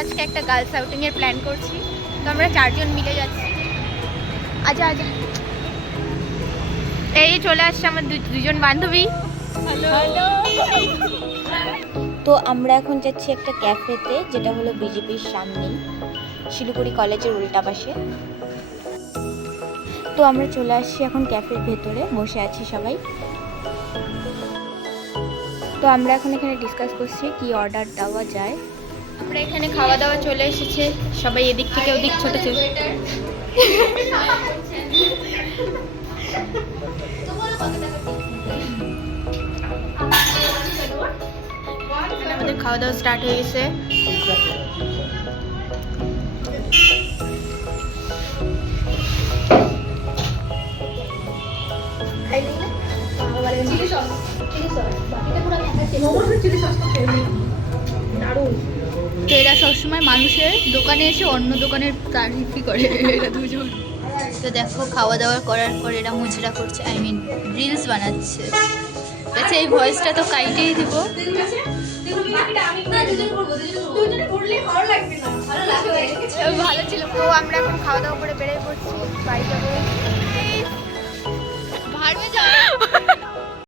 আজকে একটা girls outing এর প্ল্যান করছি। তো আমরা 4 জন মিলে যাচ্ছি। আচ্ছা আচ্ছা, এই চলে আসছে আমার দুজন বান্ধবী। হ্যালো। তো আমরা এখন যাচ্ছি একটা ক্যাফেতে, যেটা হলো বিজেপির সামনেই, শিলিগুড়ি কলেজের উল্টা পাশে। তো আমরা চলে আসছি এখন ক্যাফের ভেতরে, বসে আছি সবাই। তো আমরা এখন এখানে ডিসকাস করছি কি অর্ডার দেওয়া যায়। আমরা এখানে খাওয়া দাওয়া চলে এসেছে, সবাই এদিক থেকে ওদিক ছোট ছোট। আমাদের খাওয়া দাওয়া স্টার্ট হয়ে গেছে। তো এরা সবসময় মানুষের দোকানে এসে অন্য দোকানের তারিফই করে এরা দুজন। তো দেখো খাওয়া দাওয়া করার পর এরা মুজরা করছে, আই মিন রিলস বানাচ্ছে। আচ্ছা এই ভয়েসটা তো কাইটেই দিব। ভালো ছিল। তো আমরা এখন খাওয়া দাওয়া করে বেরিয়ে পড়ছি, বাড়ি যাবো।